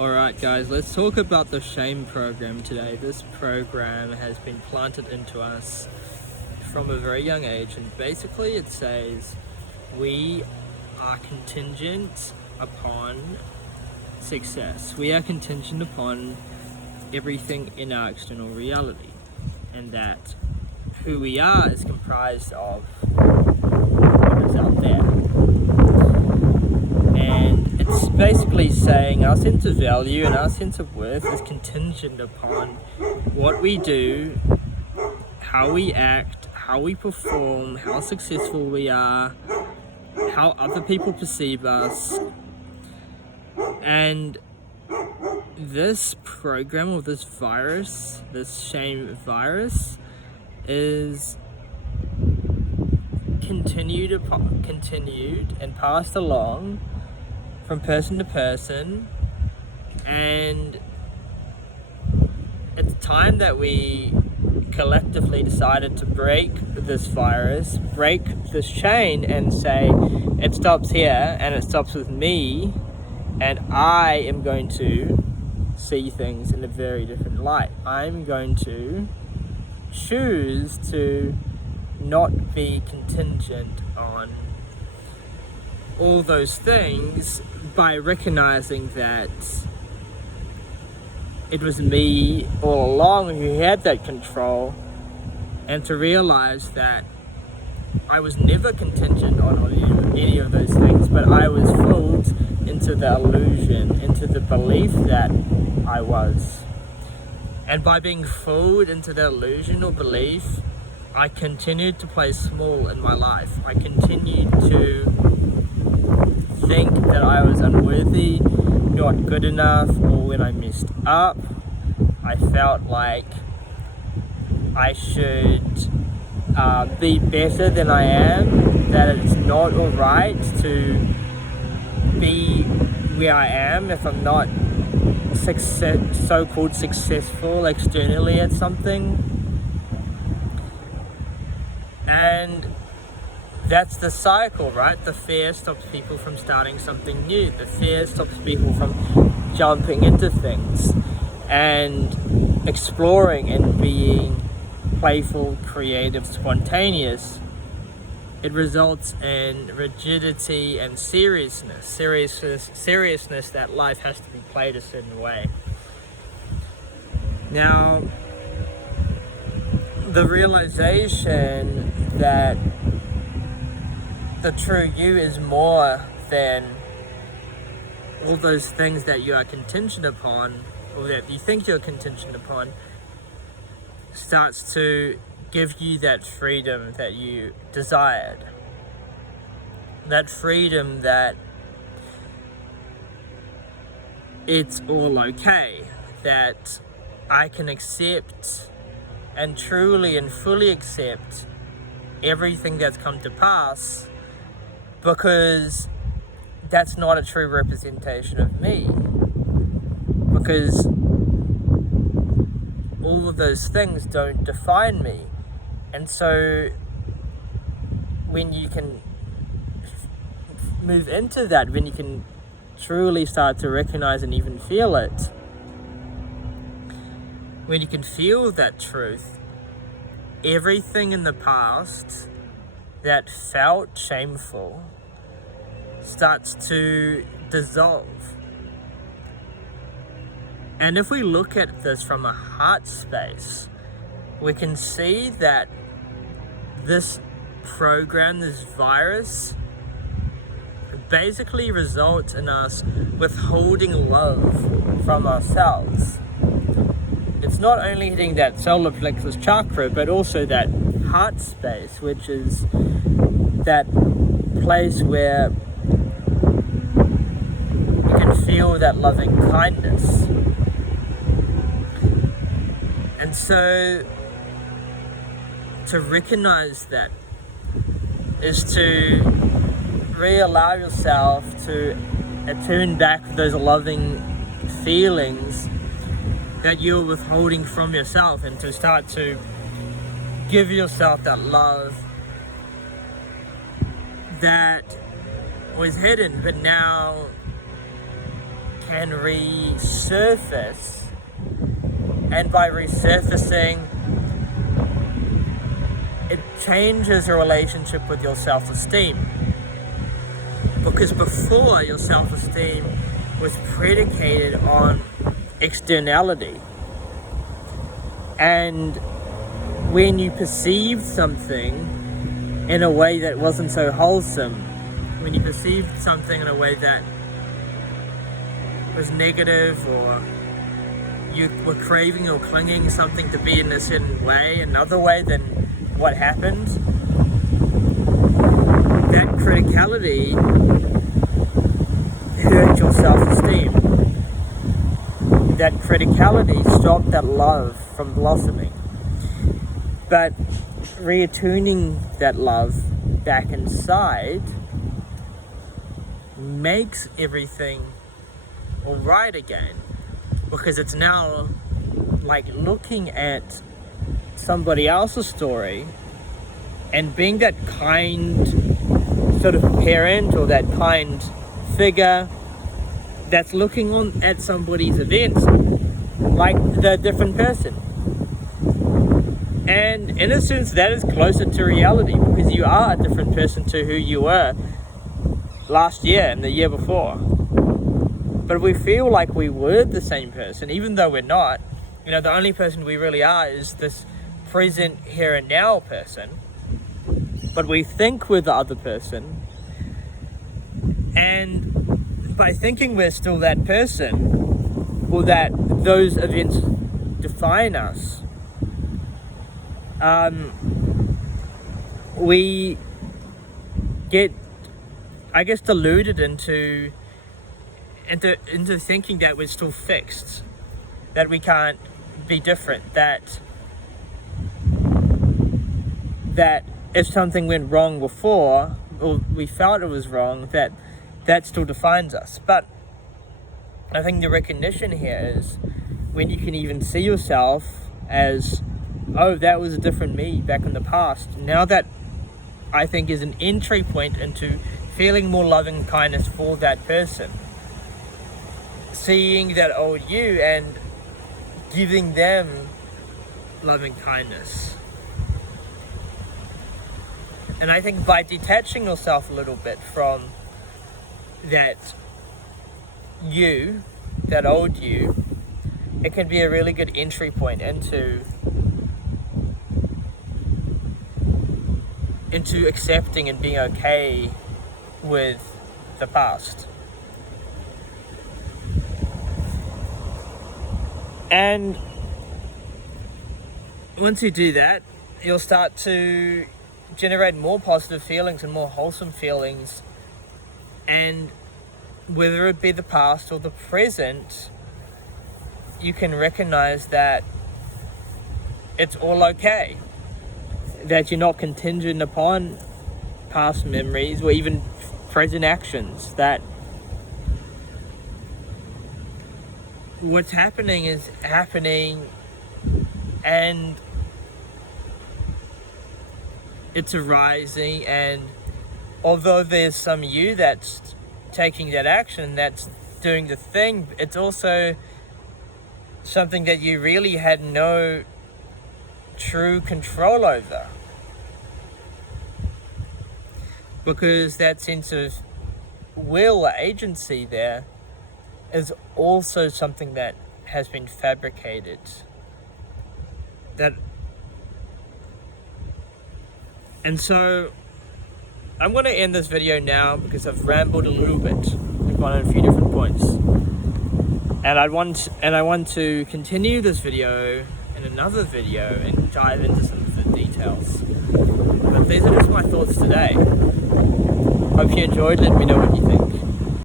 Alright guys, let's talk about the SHAME program today. This program has been planted into us from a very young age, and basically it says we are contingent upon success. We are contingent upon everything in our external reality, and that who we are is comprised of what is out there. And it's basically saying our sense of value and our sense of worth is contingent upon what we do, how we act, how we perform, how successful we are, how other people perceive us. And this program, or this virus, this SHAME virus, is continued and passed along from person to person, and it's time that we collectively decided to break this virus, break this chain, and say it stops here and it stops with me, and I am going to see things in a very different light. I'm going to choose to not be contingent on all those things by recognizing that it was me all along who had that control, and to realize that I was never contingent on any of those things, but I was fooled into the illusion, into the belief that I was. And by being fooled into the illusion or belief, I continued to play small in my life. I continued to think that I was unworthy, not good enough, or when I messed up, I felt like I should be better than I am, that it's not alright to be where I am if I'm not so-called successful externally at something. And that's the cycle, right? The fear stops people from starting something new. The fear stops people from jumping into things and exploring and being playful, creative, spontaneous. It results in rigidity and seriousness that life has to be played a certain way. Now, the realization that the true you is more than all those things that you are contingent upon, or that you think you're contingent upon, starts to give you that freedom that you desired. That freedom that it's all okay, that I can accept and truly and fully accept everything that's come to pass, because that's not a true representation of me, because all of those things don't define me. And so when you can move into that, when you can truly start to recognize and even feel it, when you can feel that truth, everything in the past that felt shameful starts to dissolve. And if we look at this from a heart space, we can see that this program, this virus, basically results in us withholding love from ourselves. It's not only hitting that solar plexus chakra, but also that heart space, which is that place where you can feel that loving kindness. And so to recognize that is to reallow yourself to attune back to those loving feelings that you're withholding from yourself, and to start to give yourself that love that was hidden but now can resurface, and by resurfacing, it changes your relationship with your self-esteem. Because before, your self-esteem was predicated on externality. And when you perceived something in a way that wasn't so wholesome, when you perceived something in a way that was negative, or you were craving or clinging something to be in a certain way, another way than what happened, that criticality hurt your self-esteem. That criticality stopped that love from blossoming. But reattuning that love back inside makes everything alright again, because it's now like looking at somebody else's story and being that kind sort of parent or that kind figure that's looking on at somebody's events like the different person. And in a sense, that is closer to reality, because you are a different person to who you were last year and the year before. But we feel like we were the same person, even though we're not. You know, the only person we really are is this present here and now person. But we think we're the other person. And by thinking we're still that person, or that those events define us, we get, I guess, deluded into thinking that we're still fixed, that we can't be different, that if something went wrong before, or we felt it was wrong, that still defines us. But I think the recognition here is when you can even see yourself as, oh, that was a different me back in the past. Now that, I think, is an entry point into feeling more loving kindness for that person. Seeing that old you and giving them loving kindness. And I think by detaching yourself a little bit from that you, that old you, it can be a really good entry point into accepting and being okay with the past. And once you do that, you'll start to generate more positive feelings and more wholesome feelings. And whether it be the past or the present, you can recognize that it's all okay. That you're not contingent upon past memories or even present actions. That what's happening is happening, and it's arising, and although there's some you that's taking that action, that's doing the thing, it's also something that you really had no true control over, because that sense of will or agency there is also something that has been fabricated. And so I'm going to end this video now because I've rambled a little bit. I've gone on a few different points, and I want to continue this video in another video and dive into some of the details. But these are just my thoughts today. Hope you enjoyed. Let me know what you think.